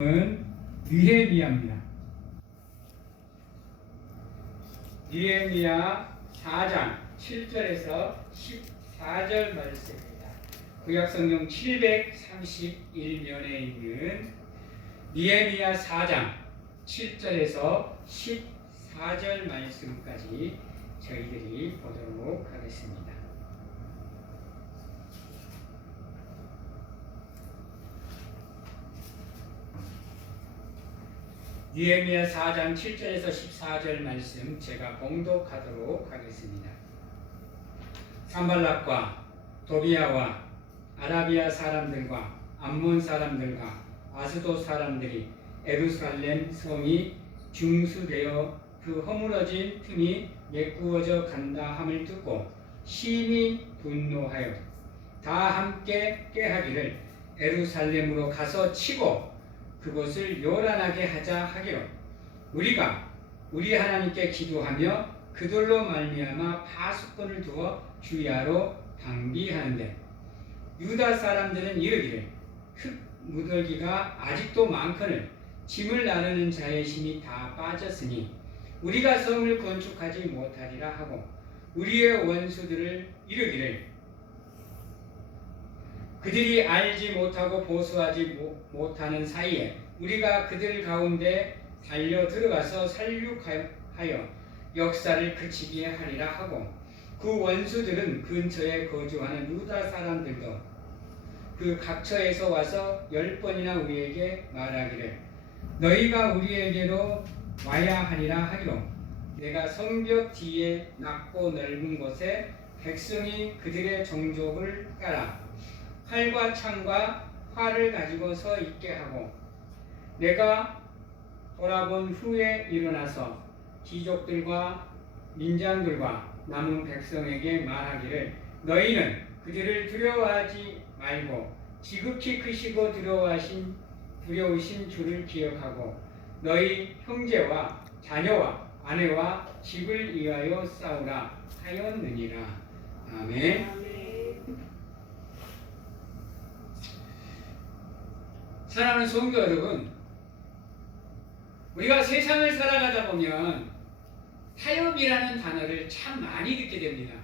은 느헤미야입니다. 느헤미야 4장 7절에서 14절 말씀입니다. 구약성경 731면에 있는 느헤미야 4장 7절에서 14절 말씀까지 저희들이 보도록 하겠습니다. 느헤미야 4장 7절에서 14절 말씀 제가 봉독하도록 하겠습니다. 산발락과 도비아와 아라비아 사람들과 암몬 사람들과 아스돗 사람들이 예루살렘 성이 중수되어 그 허물어진 틈이 메꾸어져 간다 함을 듣고 심히 분노하여 다 함께 꾀하기를 예루살렘으로 가서 치고 그곳을 요란하게 하자 하기로 우리가 우리 하나님께 기도하며 그들로 말미암아 파수꾼을 두어 주야로 방비하는데 유다 사람들은 이르기를 흙 무더기가 아직도 많거늘 짐을 나르는 자의 힘이 다 빠졌으니 우리가 성을 건축하지 못하리라 하고 우리의 원수들을 이르기를 그들이 알지 못하고 보수하지 못하는 사이에 우리가 그들 가운데 달려 들어가서 살육하여 역사를 그치게 하리라 하고 그 원수들은 근처에 거주하는 유다 사람들도 그 각처에서 와서 10번이나 우리에게 말하기를 너희가 우리에게로 와야 하리라 하기로 내가 성벽 뒤에 낮고 넓은 곳에 백성이 그들의 종족을 깔아 칼과 창과 활을 가지고 서 있게 하고 내가 돌아본 후에 일어나서 귀족들과 민장들과 남은 백성에게 말하기를 너희는 그들을 두려워하지 말고 지극히 크시고 두려우신 주를 기억하고 너희 형제와 자녀와 아내와 집을 위하여 싸우라 하였느니라. 아멘. 사랑하는 성도 여러분, 우리가 세상을 살아가다 보면 타협이라는 단어를 참 많이 듣게 됩니다.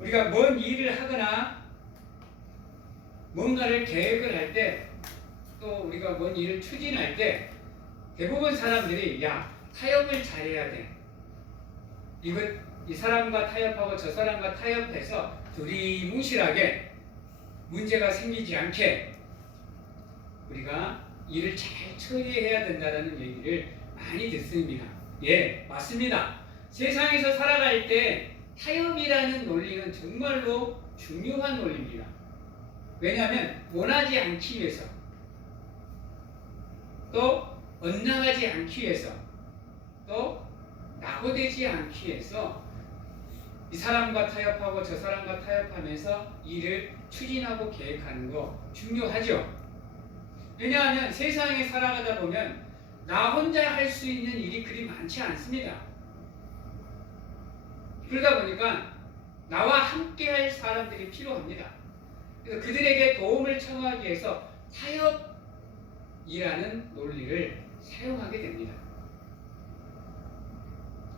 우리가 뭔 일을 하거나 뭔가를 계획을 할 때 또 우리가 뭔 일을 추진할 때 대부분 사람들이 야 타협을 잘해야 돼. 이 사람과 타협하고 저 사람과 타협해서 두리뭉실하게 문제가 생기지 않게 우리가 일을 잘 처리해야 된다는 얘기를 많이 듣습니다. 예, 맞습니다. 세상에서 살아갈 때 타협이라는 논리는 정말로 중요한 논리입니다. 왜냐하면 원하지 않기 위해서 또 엇나가지 않기 위해서 또 낙오되지 않기 위해서 이 사람과 타협하고 저 사람과 타협하면서 일을 추진하고 계획하는 거 중요하죠. 왜냐하면 세상에 살아가다 보면 나 혼자 할 수 있는 일이 그리 많지 않습니다. 그러다 보니까 나와 함께 할 사람들이 필요합니다. 그래서 그들에게 도움을 청하기 위해서 타협이라는 논리를 사용하게 됩니다.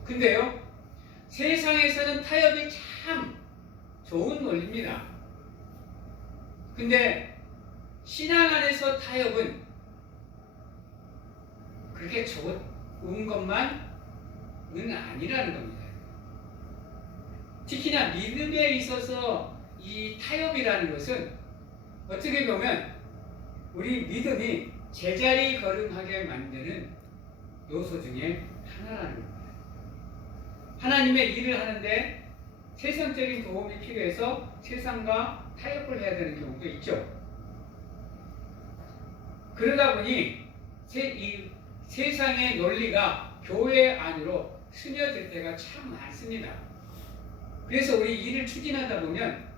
근데요, 세상에서는 타협이 참 좋은 논리입니다. 근데 신앙 안에서 타협은 그렇게 좋은 것만은 아니라는 겁니다. 특히나 믿음에 있어서 이 타협이라는 것은 어떻게 보면 우리 믿음이 제자리 걸음하게 만드는 요소 중에 하나라는 겁니다. 하나님의 일을 하는데 세상적인 도움이 필요해서 세상과 타협을 해야 되는 경우도 있죠. 그러다 보니 이 세상의 논리가 교회 안으로 스며들 때가 참 많습니다. 그래서 우리 일을 추진하다 보면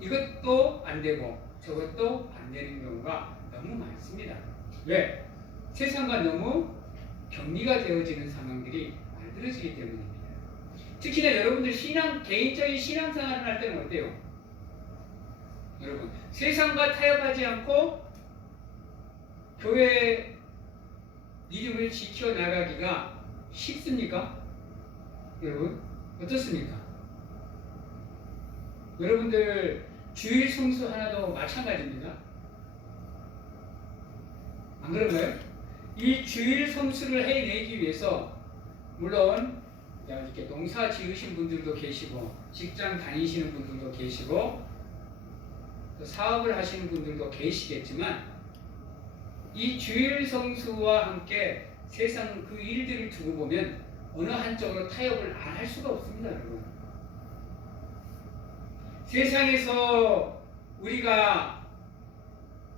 이것도 안 되고 저것도 안 되는 경우가 너무 많습니다. 왜? 세상과 너무 격리가 되어지는 상황들이 만들어지기 때문입니다. 특히나 여러분들 개인적인 신앙생활을 할 때는 어때요? 여러분, 세상과 타협하지 않고 교회 믿음을 지켜나가기가 쉽습니까? 여러분 어떻습니까? 여러분들 주일 성수 하나도 마찬가지입니다. 안 그런가요? 이 주일 성수를 해내기 위해서 물론 이렇게 농사 지으신 분들도 계시고 직장 다니시는 분들도 계시고 또 사업을 하시는 분들도 계시겠지만 이 주일 성수와 함께 세상 그 일들을 두고 보면 어느 한쪽으로 타협을 안 할 수가 없습니다, 여러분. 세상에서 우리가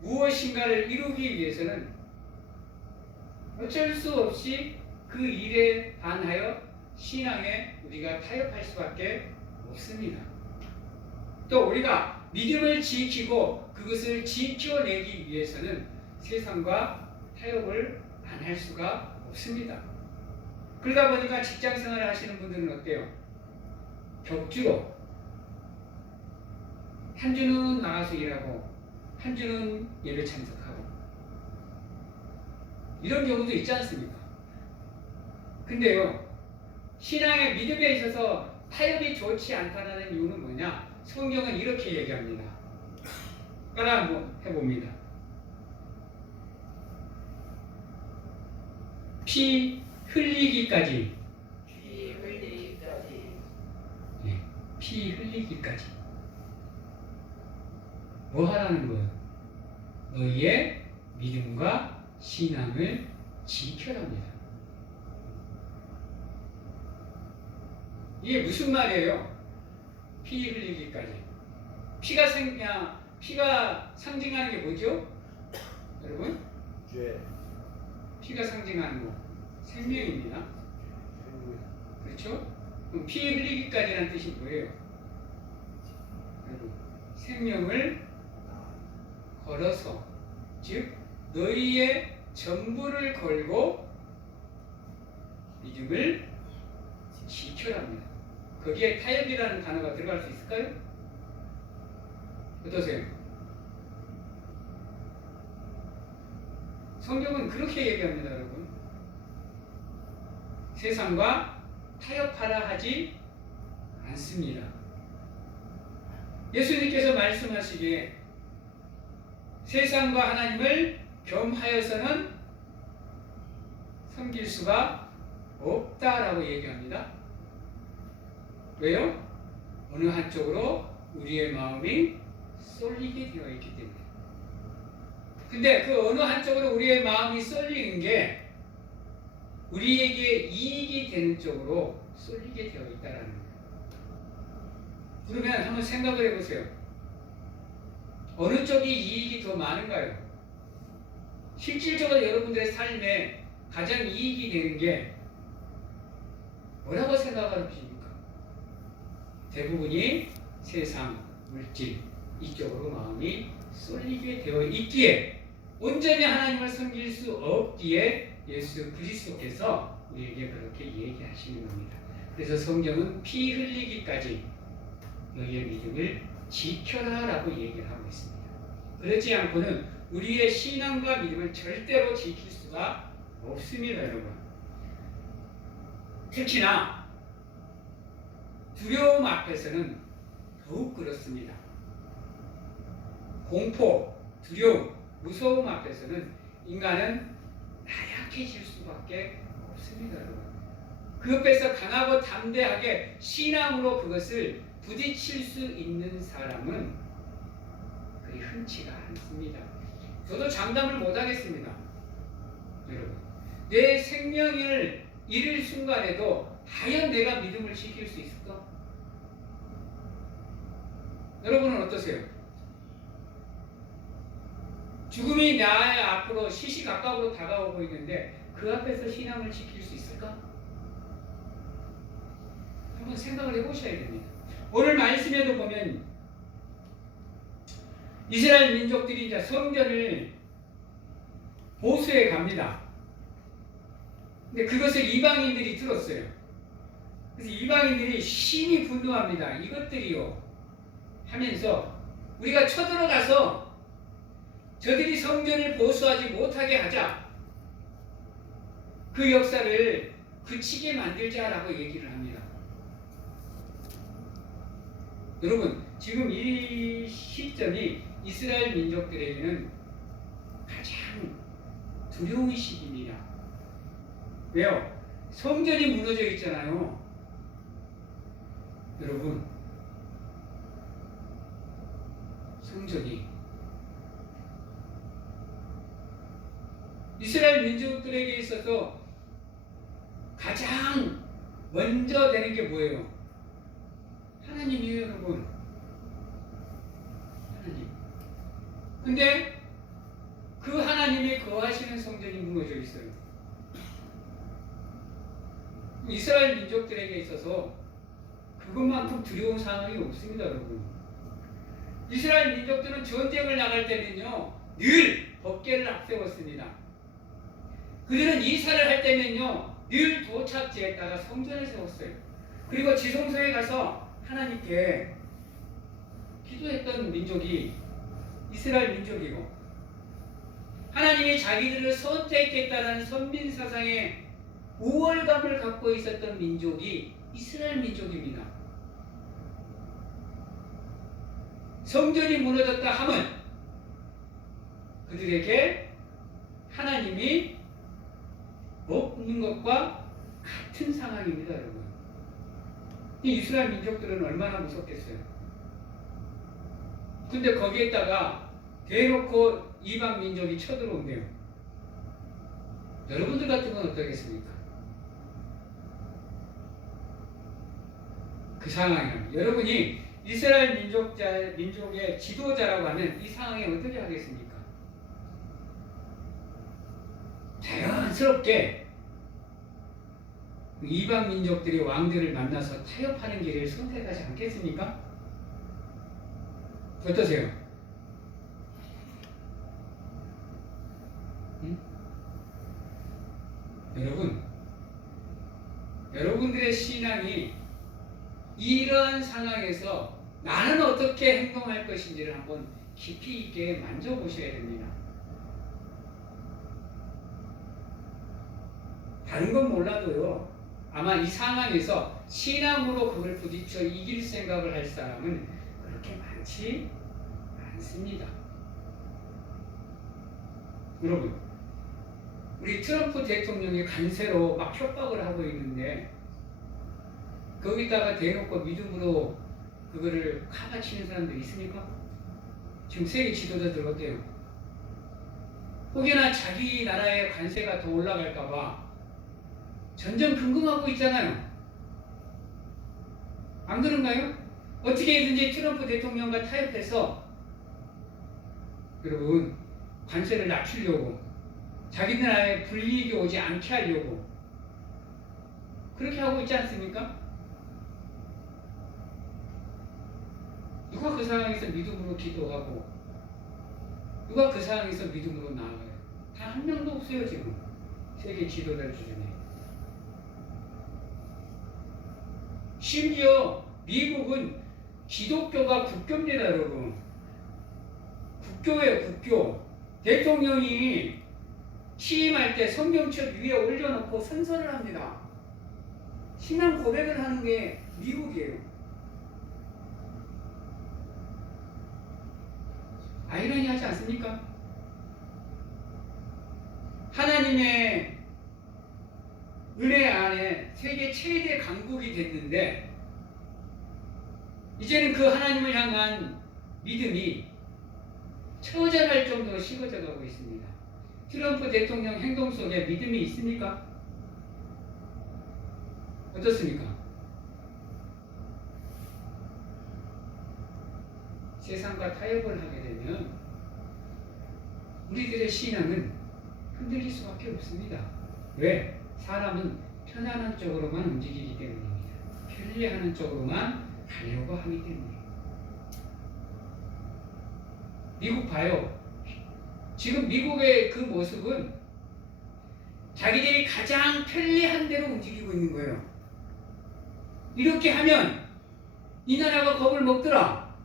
무엇인가를 이루기 위해서는 어쩔 수 없이 그 일에 반하여 신앙에 우리가 타협할 수밖에 없습니다. 또 우리가 믿음을 지키고 그것을 지켜내기 위해서는 세상과 타협을 안 할 수가 없습니다. 그러다 보니까 직장 생활을 하시는 분들은 어때요? 격주로 한 주는 나가서 일하고 한 주는 예배 참석하고 이런 경우도 있지 않습니까? 근데요, 신앙의 믿음에 있어서 타협이 좋지 않다는 이유는 뭐냐? 성경은 이렇게 얘기합니다. 따라 한번 해봅니다. 피 흘리기까지. 네, 피 흘리기까지. 뭐 하라는 거예요? 너희의 믿음과 신앙을 지켜랍니다. 이게 무슨 말이에요? 피 흘리기까지. 피가 상징하는 게 뭐죠? 여러분? 죄. 피가 상징하는 거 생명입니다. 그렇죠? 그럼 피 흘리기까지라는 뜻이 뭐예요? 여러분, 생명을 걸어서, 즉 너희의 전부를 걸고 믿음을 지켜랍니다. 거기에 타협이라는 단어가 들어갈 수 있을까요? 어떠세요? 성경은 그렇게 얘기합니다, 여러분. 세상과 타협하라 하지 않습니다. 예수님께서 말씀하시기에 세상과 하나님을 겸하여서는 섬길 수가 없다라고 얘기합니다. 왜요? 어느 한쪽으로 우리의 마음이 쏠리게 되어 있기 때문에. 근데 그 어느 한쪽으로 우리의 마음이 쏠리는 게 우리에게 이익이 되는 쪽으로 쏠리게 되어 있다는 거예요. 그러면 한번 생각을 해보세요. 어느 쪽이 이익이 더 많은가요? 실질적으로 여러분들의 삶에 가장 이익이 되는 게 뭐라고 생각하십니까? 대부분이 세상, 물질 이쪽으로 마음이 쏠리게 되어 있기에 온전히 하나님을 섬길 수 없기에 예수 그리스도께서 우리에게 그렇게 얘기하시는 겁니다. 그래서 성경은 피 흘리기까지 너희의 믿음을 지켜라 라고 얘기를 하고 있습니다. 그렇지 않고는 우리의 신앙과 믿음을 절대로 지킬 수가 없습니다, 여러분. 특히나 두려움 앞에서는 더욱 그렇습니다. 공포, 두려움, 무서움 앞에서는 인간은 나약해질 수밖에 없습니다, 여러분. 그 앞에서 강하고 담대하게 신앙으로 그것을 부딪힐 수 있는 사람은 그리 흔치가 않습니다. 저도 장담을 못하겠습니다, 여러분. 내 생명을 잃을 순간에도 과연 내가 믿음을 지킬 수 있을까? 여러분은 어떠세요? 죽음이 나의 앞으로 시시각각으로 다가오고 있는데 그 앞에서 신앙을 지킬 수 있을까? 한번 생각을 해보셔야 됩니다. 오늘 말씀에도 보면 이스라엘 민족들이 이제 성전을 보수해 갑니다. 근데 그것을 이방인들이 들었어요. 그래서 이방인들이 심히 분노합니다. 이것들이요 하면서 우리가 쳐들어가서 저들이 성전을 보수하지 못하게 하자. 그 역사를 그치게 만들자라고 얘기를 합니다. 여러분, 지금 이 시점이 이스라엘 민족들에게는 가장 두려운 시기입니다. 왜요? 성전이 무너져 있잖아요. 여러분, 성전이 이스라엘 민족들에게 있어서 가장 먼저 되는 게 뭐예요? 하나님이에요, 여러분. 하나님. 근데 그 하나님이 거하시는 성전이 무너져 있어요. 이스라엘 민족들에게 있어서 그것만큼 두려운 상황이 없습니다, 여러분. 이스라엘 민족들은 전쟁을 나갈 때는요, 늘 법궤를 앞세웠습니다. 그들은 이사를 할 때면요, 늘 도착지에다가 성전을 세웠어요. 그리고 지성소에 가서 하나님께 기도했던 민족이 이스라엘 민족이고, 하나님이 자기들을 선택했다는 선민사상의 우월감을 갖고 있었던 민족이 이스라엘 민족입니다. 성전이 무너졌다 하면 그들에게 하나님이 없는 것과 같은 상황입니다, 여러분. 이 이스라엘 민족들은 얼마나 무섭겠어요. 근데 거기에다가 대놓고 이방 민족이 쳐들어온대요. 여러분들 같은 건 어떠겠습니까? 그 상황이라면 여러분이 이스라엘 민족의 지도자라고 하면 이 상황에 어떻게 하겠습니까? 자연스럽게 이방 민족들이 왕들을 만나서 타협하는 길을 선택하지 않겠습니까? 어떠세요? 응? 여러분들의 신앙이 이러한 상황에서 나는 어떻게 행동할 것인지를 한번 깊이 있게 만져보셔야 됩니다. 다른 건 몰라도요, 아마 이 상황에서 신앙으로 그걸 부딪혀 이길 생각을 할 사람은 그렇게 많지 않습니다. 여러분, 우리 트럼프 대통령이 간세로 막 협박을 하고 있는데 거기다가 대놓고 믿음으로 그거를 카바치는 사람들이 있습니까? 지금 세계 지도자들 어때요? 혹여나 자기 나라의 관세가 더 올라갈까봐 전전 궁금하고 있잖아요. 안 그런가요? 어떻게든지 트럼프 대통령과 타협해서 여러분 관세를 낮추려고, 자기 나라에 불이익이 오지 않게 하려고 그렇게 하고 있지 않습니까? 누가 그 상황에서 믿음으로 기도하고 누가 그 상황에서 믿음으로 나아가요? 단 한 명도 없어요. 지금 세계 지도자 중에. 심지어 미국은 기독교가 국교입니다, 여러분. 국교예요, 국교. 대통령이 취임할 때 성경책 위에 올려놓고 선서를 합니다. 신앙 고백을 하는 게 미국이에요. 아이러니하지 않습니까? 하나님의 은혜 안에 세계 최대 강국이 됐는데 이제는 그 하나님을 향한 믿음이 처절할 정도로 식어져 가고 있습니다. 트럼프 대통령 행동 속에 믿음이 있습니까? 어떻습니까? 세상과 타협을 하게 되면 우리들의 신앙은 흔들릴 수밖에 없습니다. 왜? 사람은 편안한 쪽으로만 움직이기 때문입니다. 편리하는 쪽으로만 가려고 하기 때문에. 미국 봐요. 지금 미국의 그 모습은 자기들이 가장 편리한 대로 움직이고 있는 거예요. 이렇게 하면 이 나라가 겁을 먹더라.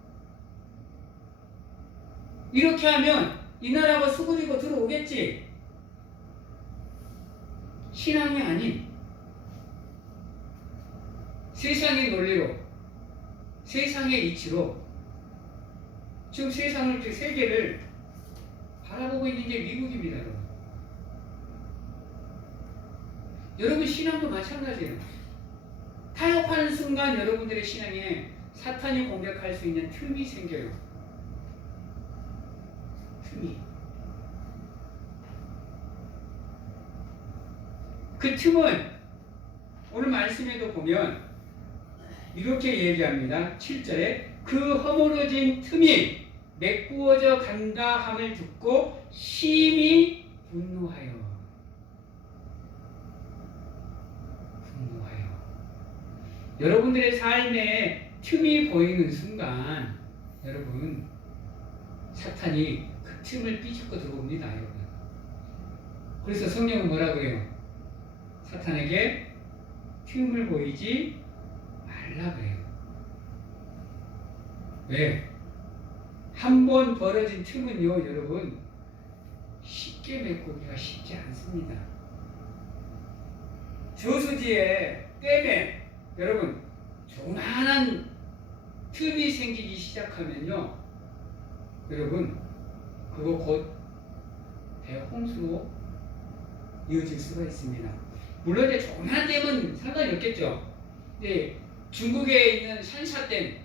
이렇게 하면 인하라고 수그리고 들어오겠지. 신앙이 아닌 세상의 논리로, 세상의 이치로 지금 세상을, 세계를 바라보고 있는 게 미국입니다. 여러분. 여러분 신앙도 마찬가지예요. 타협하는 순간 여러분들의 신앙에 사탄이 공격할 수 있는 틈이 생겨요. 틈이. 그 틈은 오늘 말씀에도 보면 이렇게 얘기합니다. 7절에 그 허물어진 틈이 메꾸어져 간다 함을 듣고 심히 분노하여. 여러분들의 삶에 틈이 보이는 순간 여러분 사탄이 그 틈을 삐집고 들어옵니다. 여러분. 그래서 성경은 뭐라고 해요? 사탄에게 틈을 보이지 말라 그래요. 왜? 한 번 벌어진 틈은요 여러분 쉽게 메꾸기가 쉽지 않습니다. 저수지에 댐에 여러분 조그마한 틈이 생기기 시작하면요 여러분 그거 곧 대홍수로 이어질 수가 있습니다. 물론 이제 조그마한 댐은 상관이 없겠죠. 근데 중국에 있는 산샤댐,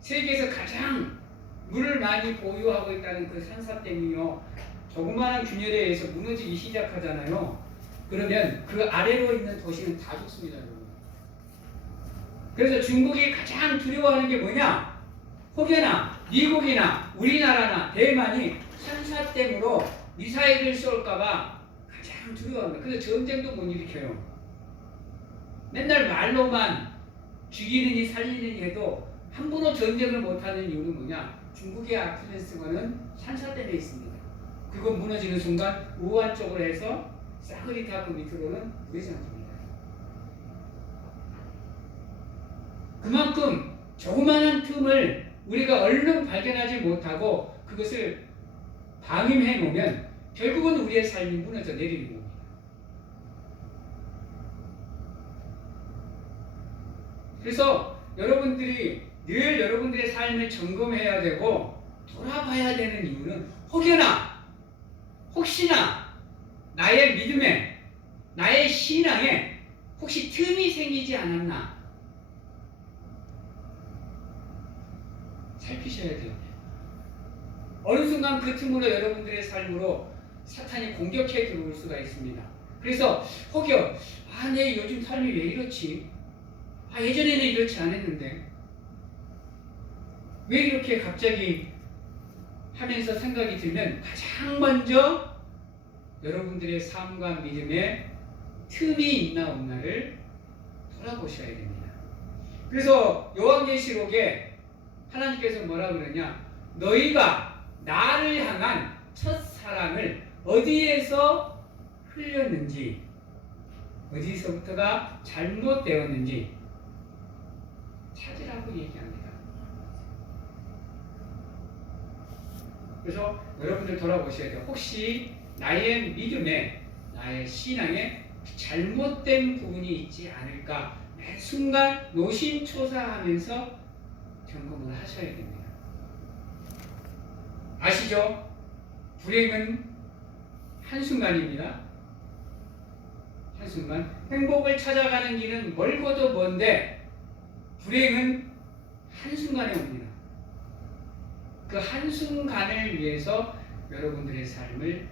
세계에서 가장 물을 많이 보유하고 있다는 그 산샤댐이요 조그마한 균열에 의해서 무너지기 시작하잖아요. 그러면 그 아래로 있는 도시는 다 죽습니다. 여러분. 그래서 중국이 가장 두려워하는 게 뭐냐? 혹여나 미국이나 우리나라나 대만이 산사댐으로 미사일을 쏠까봐 가장 두려워합니다. 그래서 전쟁도 못 일으켜요. 맨날 말로만 죽이느니 살리느니 해도 함부로 전쟁을 못하는 이유는 뭐냐? 중국의 아킬레스건은 산사댐에 있습니다. 그거 무너지는 순간 우한 쪽으로 해서 싸그리 다 그 밑으로는 내지 않습니다. 그만큼 조그마한 틈을 우리가 얼른 발견하지 못하고 그것을 방임해 놓으면 결국은 우리의 삶이 무너져 내리는 겁니다. 그래서 여러분들이 늘 여러분들의 삶을 점검해야 되고 돌아봐야 되는 이유는 혹시나 나의 믿음에, 나의 신앙에 혹시 틈이 생기지 않았나 살피셔야 돼요. 어느 순간 그 틈으로 여러분들의 삶으로 사탄이 공격해 들어올 수가 있습니다. 그래서 혹여 내 요즘 삶이 왜 이렇지? 예전에는 이렇지 않았는데 왜 이렇게 갑자기 하면서 생각이 들면 가장 먼저 여러분들의 삶과 믿음에 틈이 있나 없나를 돌아보셔야 됩니다. 그래서 요한계시록에 하나님께서 뭐라 그러냐? 너희가 나를 향한 첫사랑을 어디에서 흘렸는지, 어디서부터가 잘못되었는지 찾으라고 얘기합니다. 그래서 여러분들 돌아보셔야 돼요. 혹시 나의 믿음에, 나의 신앙에 잘못된 부분이 있지 않을까 매 순간 노심초사하면서 점검을 하셔야 됩니다. 아시죠? 불행은 한순간입니다. 한순간. 행복을 찾아가는 길은 멀고도 먼데 불행은 한순간에 옵니다. 그 한순간을 위해서 여러분들의 삶을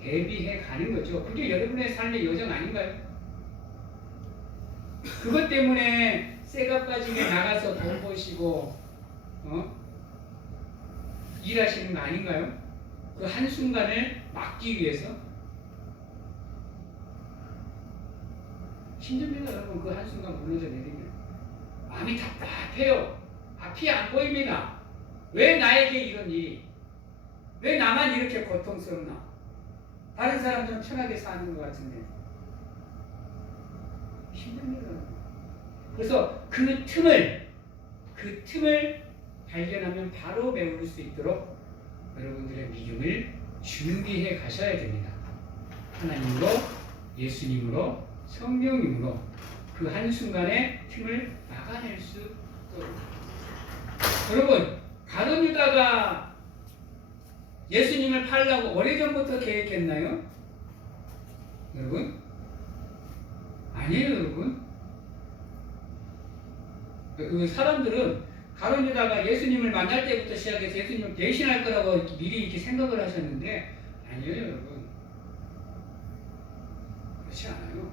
대비해 가는 거죠. 그게 여러분의 삶의 여정 아닌가요? 그것 때문에 쇠가 빠지게 나가서 돈 버시고 일하시는 거 아닌가요? 그 한순간을 막기 위해서 힘듭니다. 여러분 그 한순간 무너져 내리면 마음이 답답해요. 앞이 안 보입니다. 왜 나에게 이런 일이? 왜 나만 이렇게 고통스럽나? 다른 사람들은 편하게 사는 것 같은데 힘듭니다. 그래서 그 틈을 발견하면 바로 메울 수 있도록 여러분들의 믿음을 준비해 가셔야 됩니다. 하나님으로, 예수님으로, 성령님으로 그 한순간에 틈을 막아낼 수 있도록. 여러분, 가룟 유다가 예수님을 팔려고 오래전부터 계획했나요? 여러분? 아니에요, 여러분. 그 사람들은 가룟 유다가 예수님을 만날 때부터 시작해서 예수님을 대신할 거라고 미리 이렇게 생각을 하셨는데 아니에요, 여러분. 그렇지 않아요.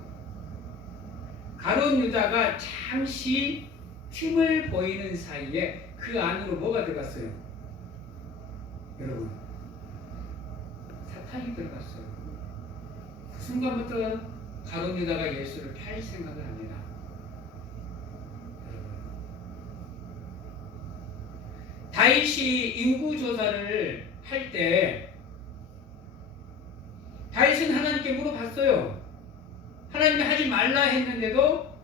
가룟 유다가 잠시 틈을 보이는 사이에 그 안으로 뭐가 들어갔어요? 여러분, 사탄이 들어갔어요. 그 순간부터 가룟 유다가 예수를 팔 생각을 합니다. 여러분, 다윗이 인구 조사를 할 때 다윗은 하나님께 물어봤어요. 하나님이 하지 말라 했는데도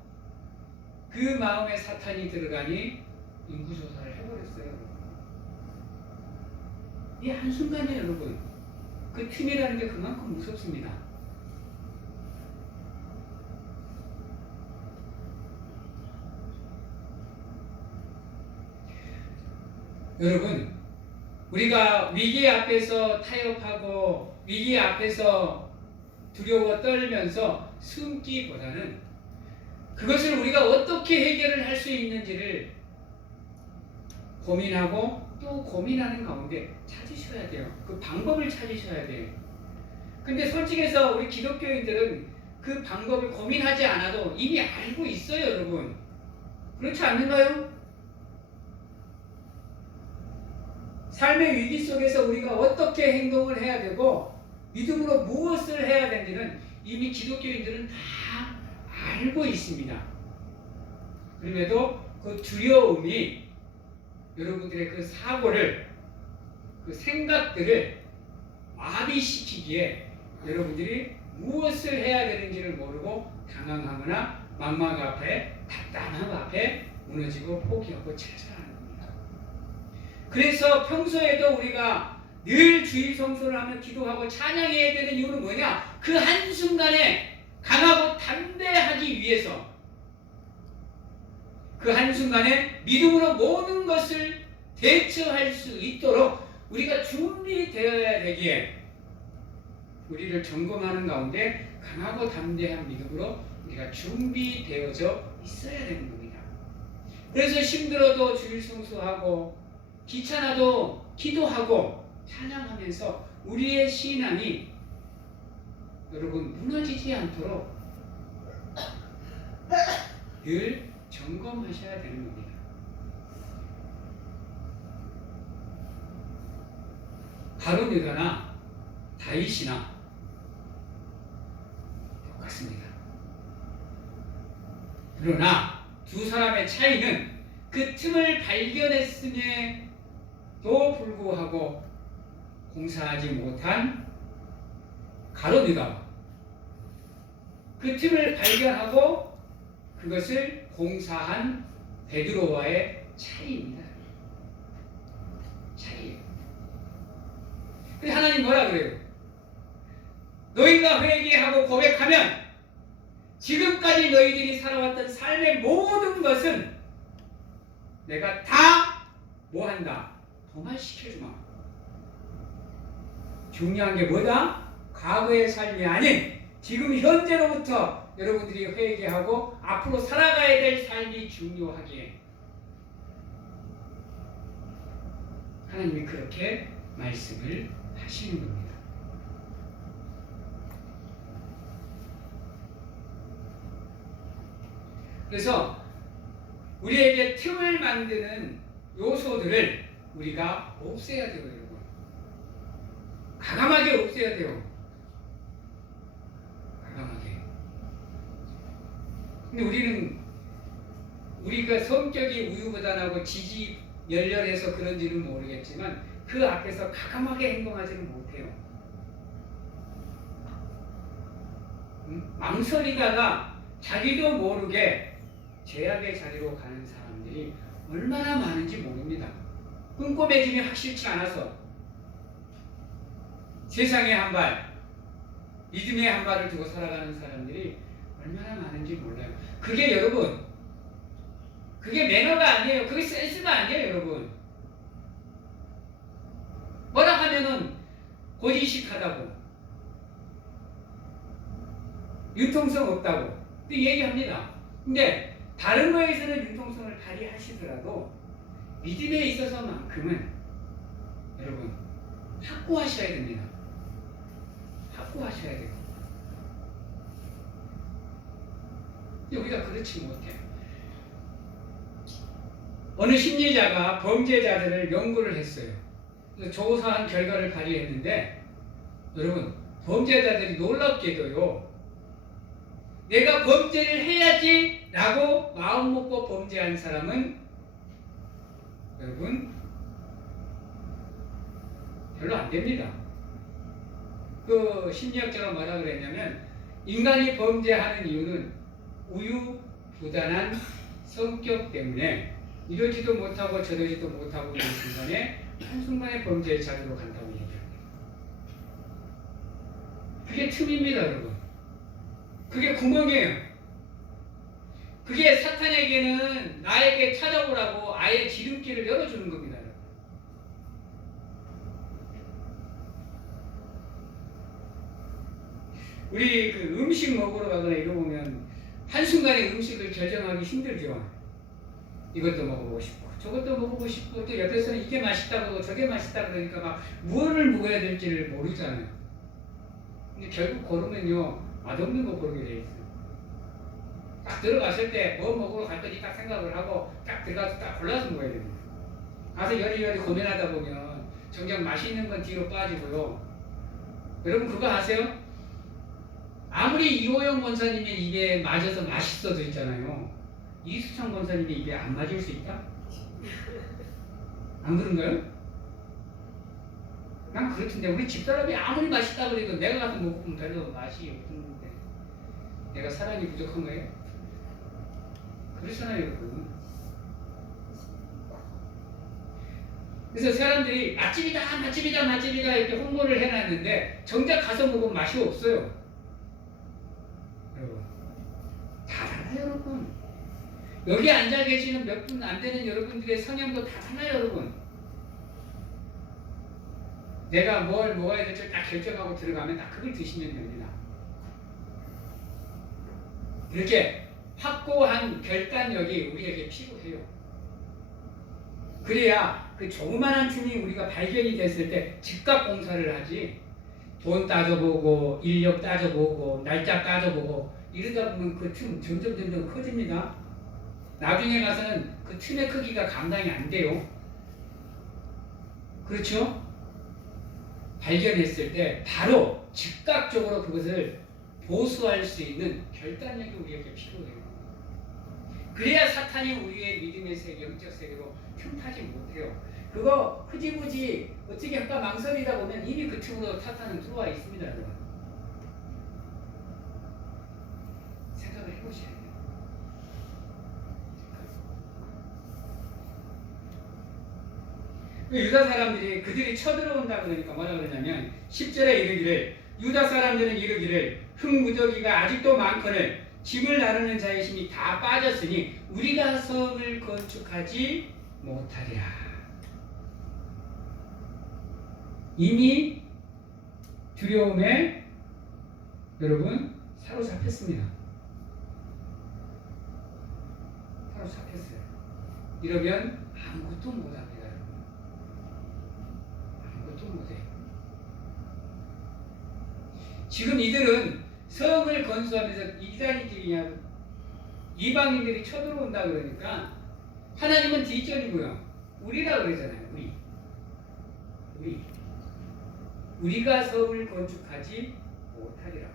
그 마음에 사탄이 들어가니 인구조사를 해버렸어요. 이 한순간에 여러분, 그 틈이라는 게 그만큼 무섭습니다. 여러분, 우리가 위기 앞에서 타협하고 위기 앞에서 두려워 떨면서 숨기보다는 그것을 우리가 어떻게 해결을 할 수 있는지를 고민하고 또 고민하는 가운데 찾으셔야 돼요. 그 방법을 찾으셔야 돼요. 근데 솔직해서 우리 기독교인들은 그 방법을 고민하지 않아도 이미 알고 있어요, 여러분. 그렇지 않는가요? 삶의 위기 속에서 우리가 어떻게 행동을 해야 되고 믿음으로 무엇을 해야 되는지는 이미 기독교인들은 다 알고 있습니다. 그럼에도 그 두려움이 여러분들의 그 사고를, 그 생각들을 마비시키기에 여러분들이 무엇을 해야 되는지를 모르고 당황하거나 망막 앞에, 답답함 앞에 무너지고 포기하고 좌절하는 겁니다. 그래서 평소에도 우리가 늘 주일 성수를 하며 기도하고 찬양해야 되는 이유는 뭐냐? 그 한순간에 강하고 담대하기 위해서, 그 한순간에 믿음으로 모든 것을 대처할 수 있도록 우리가 준비되어야 되기에 우리를 점검하는 가운데 강하고 담대한 믿음으로 우리가 준비되어져 있어야 되는 겁니다. 그래서 힘들어도 주일 성수하고 귀찮아도 기도하고 찬양하면서 우리의 신앙이 여러분 무너지지 않도록 늘 점검하셔야 되는 겁니다. 가룟 유다나 다윗이나 똑같습니다. 그러나 두 사람의 차이는 그 틈을 발견했음에도 불구하고 공사하지 못한 가룟 유다와 그 틈을 발견하고 그것을 공사한 베드로와의 차이입니다. 차이예요. 근데 하나님 뭐라 그래요? 너희가 회개하고 고백하면 지금까지 너희들이 살아왔던 삶의 모든 것은 내가 다 뭐한다? 도말시켜주마. 중요한 게 뭐다? 과거의 삶이 아닌 지금 현재로부터 여러분들이 회개하고 앞으로 살아가야 될 삶이 중요하기에 하나님이 그렇게 말씀을 하시는 겁니다. 그래서 우리에게 틈을 만드는 요소들을 우리가 없애야 돼요, 여러분. 과감하게 없애야 돼요. 과감하게. 근데 우리가 성격이 우유부단하고 지지 열렬해서 그런지는 모르겠지만 그 앞에서 과감하게 행동하지는 못해요. 망설이다가 자기도 모르게 죄악의 자리로 가는 사람들이 얼마나 많은지 모릅니다. 꼼꼼해짐이 확실치 않아서 세상에 한 발, 믿음의 한 발을 두고 살아가는 사람들이 얼마나 많은지 몰라요. 그게 여러분, 그게 매너가 아니에요. 그게 센스가 아니에요, 여러분. 뭐라 하면은 고지식하다고, 융통성 없다고 얘기합니다. 근데 다른 거에서는 융통성을 발휘하시더라도 믿음에 있어서만큼은 여러분 확고하셔야 됩니다. 확고하셔야 돼요. 우리가 그렇지 못해요. 어느 심리자가 범죄자들을 연구를 했어요. 조사한 결과를 발휘했는데 여러분, 범죄자들이 놀랍게도요, 내가 범죄를 해야지 라고 마음 먹고 범죄한 사람은 여러분 별로 안 됩니다. 그 심리학자가 뭐라 그랬냐면, 인간이 범죄하는 이유는 우유부단한 성격 때문에 이러지도 못하고 저러지도 못하고 있는 순간에 한순간에 범죄의 자리로 간다고 얘기합니다. 그게 틈입니다, 여러분. 그게 구멍이에요. 그게 사탄에게는 나에게 찾아오라고 아예 지름길을 열어주는 겁니다. 우리 그 음식 먹으러 가거나 이러면 한순간에 음식을 결정하기 힘들죠. 이것도 먹어보고 싶고 저것도 먹어보고 싶고, 또 옆에서는 이게 맛있다고 저게 맛있다 그러니까 막 무엇을 먹어야 될지를 모르잖아요. 근데 결국 고르면요, 맛없는 거 고르게 돼 있어요. 딱 들어갔을 때 뭐 먹으러 갈 거지 딱 생각을 하고 딱 들어가서 딱 골라서 먹어야 됩니다. 가서 여리여리 고민하다 보면 정작 맛있는 건 뒤로 빠지고요. 여러분 그거 아세요? 아무리 이호영 권사님의 입에 맞아서 맛있어도 있잖아요, 이수창 권사님의 입에 안 맞을 수 있다? 안 그런가요? 난 그렇던데, 우리 집사람이 아무리 맛있다 그래도 내가 가서 먹으면 별로 맛이 없는데 내가 사랑이 부족한 거예요? 그렇잖아요, 여러분. 그래서 사람들이 맛집이다 맛집이다 맛집이다 이렇게 홍보를 해놨는데 정작 가서 먹으면 맛이 없어요. 여러분 다 달라요, 여러분. 여기 앉아 계시는 몇 분 안 되는 여러분들의 성향도 다 달라요, 여러분. 내가 뭘 먹어야 될지 딱 결정하고 들어가면 딱 그걸 드시면 됩니다. 이렇게 확고한 결단력이 우리에게 필요해요. 그래야 그 조그만한 틈이 우리가 발견이 됐을 때 즉각 공사를 하지, 돈 따져보고 인력 따져보고 날짜 따져보고 이러다 보면 그 틈 점점 커집니다. 나중에 가서는 그 틈의 크기가 감당이 안 돼요. 그렇죠? 발견했을 때 바로 즉각적으로 그것을 보수할 수 있는 결단력이 우리에게 필요해요. 그래야 사탄이 우리의 믿음의 세계, 영적 세계로 틈타지 못해요. 그거 흐지부지 어떻게 할까 망설이다 보면 이미 그 틈으로 사탄은 들어와 있습니다, 여러분. 생각을 해보셔야 돼요. 유다 사람들이 그들이 쳐들어온다 그러니까 뭐라 그러냐면 10절에 이르기를, 유다 사람들은 이르기를 흙무더기가 아직도 많거늘 짐을 나르는 자의 힘이 다 빠졌으니 우리가 성을 건축하지 못하리라. 이미 두려움에 여러분 사로잡혔습니다. 사로잡혔어요. 이러면 아무것도 못합니다. 아무것도 못해요. 지금 이들은 성을 건수하면서 이단이들이냐 이방인들이 쳐들어온다 그러니까 하나님은 뒷전이고요. 우리라 그러잖아요. 우리가 성을 건축하지 못하리라.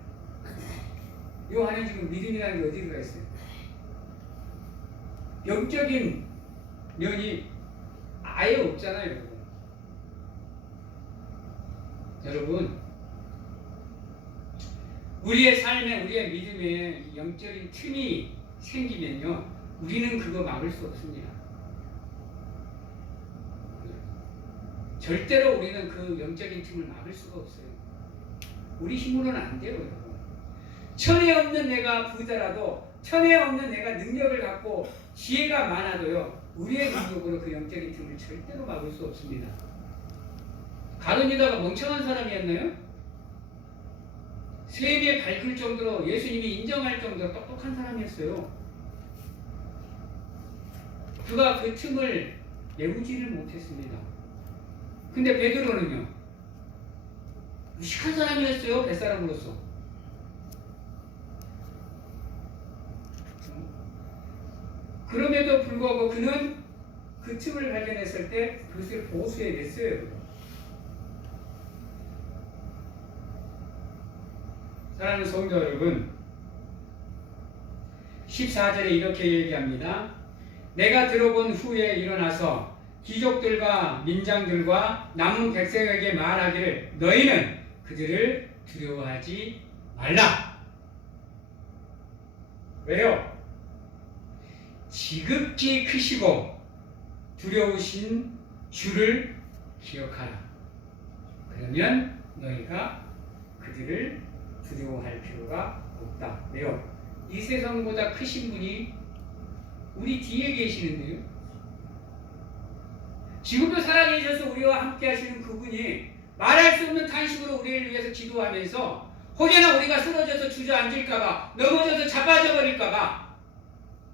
요 안에 지금 믿음이라는 게 어디 들어가 있어요? 영적인 면이 아예 없잖아요. 여러분 우리의 삶에 우리의 믿음에 영적인 틈이 생기면요, 우리는 그거 막을 수 없습니다. 절대로 우리는 그 영적인 틈을 막을 수가 없어요. 우리 힘으로는 안 돼요. 여러분. 천에 없는 내가 부자라도 천에 없는 내가 능력을 갖고 지혜가 많아도요. 우리의 능력으로 그 영적인 틈을 절대로 막을 수 없습니다. 가룟 유다가 멍청한 사람이었나요? 세계 밝힐 정도로 예수님이 인정할 정도로 똑똑한 사람이었어요. 그가 그 틈을 메우지를 못했습니다. 근데 베드로는요. 무식한 사람이었어요. 뱃사람으로서. 그럼에도 불구하고 그는 그 틈을 발견했을 때 그것을 보수해냈어요. 사랑하는 성도 여러분, 14절에 이렇게 얘기합니다. 내가 들어본 후에 일어나서 귀족들과 민장들과 남은 백성에게 말하기를 너희는 그들을 두려워하지 말라. 왜요? 지극히 크시고 두려우신 주를 기억하라. 그러면 너희가 그들을 두려워할 필요가 없다. 왜요? 이 세상보다 크신 분이 우리 뒤에 계시는데요. 지금도 살아계셔서 우리와 함께 하시는 그분이 말할 수 없는 탄식으로 우리를 위해서 기도하면서 혹여나 우리가 쓰러져서 주저앉을까봐 넘어져서 자빠져 버릴까봐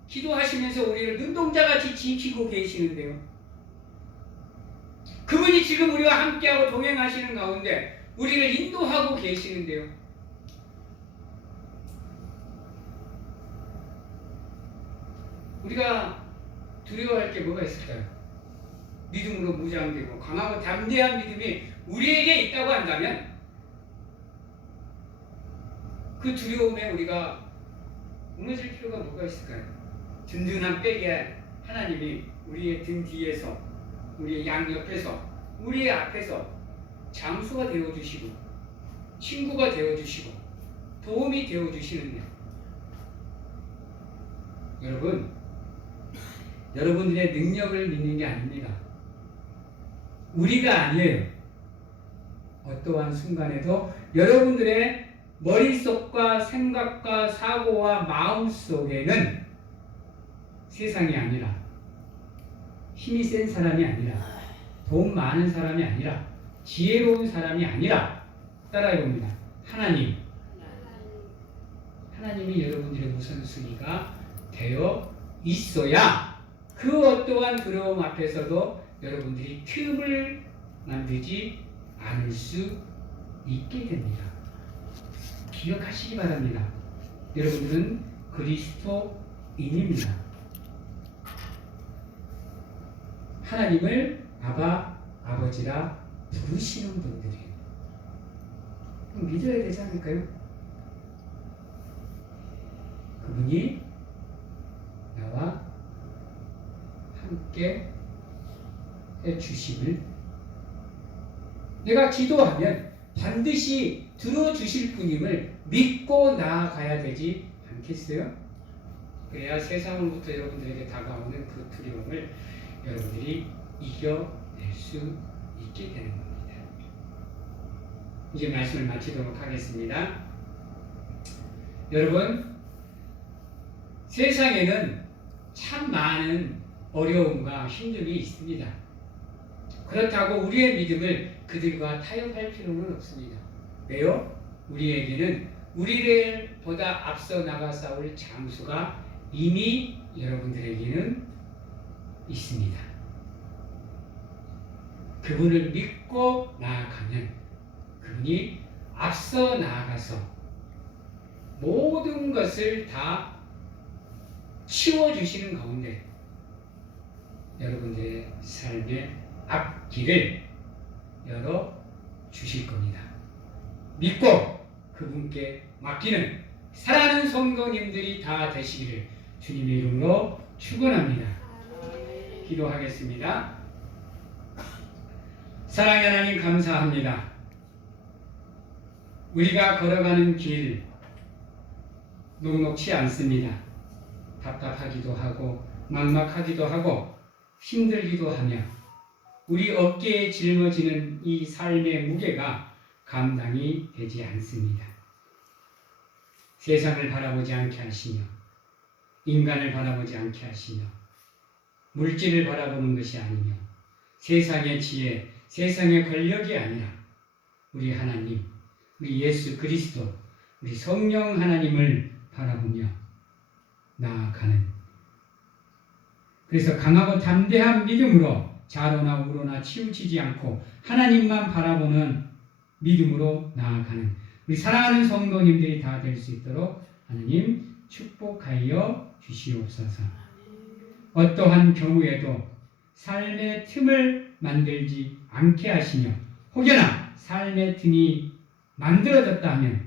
기도하시면서 우리를 눈동자같이 지키고 계시는데요. 그분이 지금 우리와 함께하고 동행하시는 가운데 우리를 인도하고 계시는데요. 우리가 두려워할 게 뭐가 있을까요? 믿음으로 무장되고 강하고 담대한 믿음이 우리에게 있다고 한다면 그 두려움에 우리가 무너질 필요가 뭐가 있을까요? 든든한 백에 하나님이 우리의 등 뒤에서, 우리의 양옆에서, 우리의 앞에서 장수가 되어주시고 친구가 되어주시고 도움이 되어주시는데 여러분들의 능력을 믿는 게 아닙니다. 우리가 아니에요. 어떠한 순간에도 여러분들의 머릿속과 생각과 사고와 마음속에는 세상이 아니라 힘이 센 사람이 아니라 돈 많은 사람이 아니라 지혜로운 사람이 아니라 따라해봅니다. 하나님이 여러분들의 우선순위가 되어 있어야 그 어떠한 두려움 앞에서도 여러분들이 틈을 만들지 않을 수 있게 됩니다. 기억하시기 바랍니다. 여러분들은 그리스도인입니다. 하나님을 아버지라 부르시는 분들이에요. 믿어야 되지 않을까요? 그분이 나와 함께 해주심을 내가 기도하면 반드시 들어주실 분임을 믿고 나아가야 되지 않겠어요? 그래야 세상으로부터 여러분들에게 다가오는 그 두려움을 여러분들이 이겨낼 수 있게 되는 겁니다. 이제 말씀을 마치도록 하겠습니다. 여러분, 세상에는 참 많은 어려움과 힘듦이 있습니다. 그렇다고 우리의 믿음을 그들과 타협할 필요는 없습니다. 왜요? 우리에게는 우리를 보다 앞서 나가 싸울 장수가 이미 여러분들에게는 있습니다. 그분을 믿고 나아가면 그분이 앞서 나아가서 모든 것을 다 치워주시는 가운데 여러분들의 삶의 앞길을 열어주실 겁니다. 믿고 그분께 맡기는 사랑하는 성도님들이 다 되시기를 주님의 이름으로 축원합니다. 기도하겠습니다. 사랑의 하나님 감사합니다. 우리가 걸어가는 길 녹록치 않습니다. 답답하기도 하고 막막하기도 하고 힘들기도 하며 우리 어깨에 짊어지는 이 삶의 무게가 감당이 되지 않습니다. 세상을 바라보지 않게 하시며 인간을 바라보지 않게 하시며 물질을 바라보는 것이 아니며 세상의 지혜, 세상의 권력이 아니라 우리 하나님, 우리 예수 그리스도, 우리 성령 하나님을 바라보며 나아가는, 그래서 강하고 담대한 믿음으로 좌로나 우로나 치우치지 않고 하나님만 바라보는 믿음으로 나아가는 우리 사랑하는 성도님들이 다 될 수 있도록 하나님 축복하여 주시옵소서. 어떠한 경우에도 삶의 틈을 만들지 않게 하시며 혹여나 삶의 틈이 만들어졌다 하면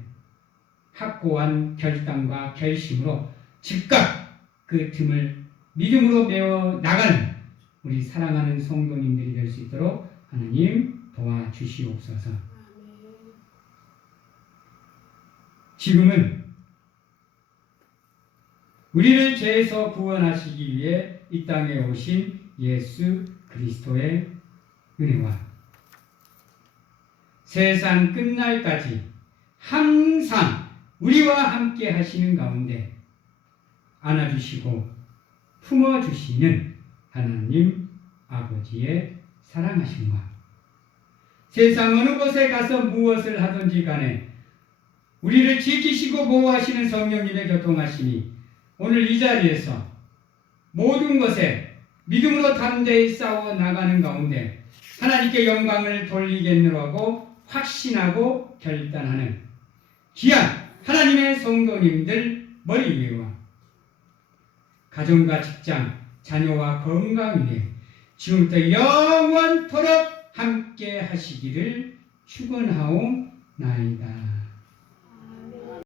확고한 결단과 결심으로 즉각 그 틈을 믿음으로 메워 나가는 우리 사랑하는 성도님들이 될 수 있도록 하나님 도와주시옵소서. 지금은 우리를 죄에서 구원하시기 위해 이 땅에 오신 예수 그리스도의 은혜와 세상 끝날까지 항상 우리와 함께 하시는 가운데 안아주시고 품어주시는 하나님 아버지의 사랑하심과 세상 어느 곳에 가서 무엇을 하든지 간에 우리를 지키시고 보호하시는 성령님의 교통하심이 오늘 이 자리에서 모든 것에 믿음으로 담대히 싸워 나가는 가운데 하나님께 영광을 돌리겠노라고 확신하고 결단하는 귀한 하나님의 성도님들 머리 위에와 가정과 직장, 자녀와 건강 위에 지금부터 영원토록 함께 하시기를 축원하옵나이다.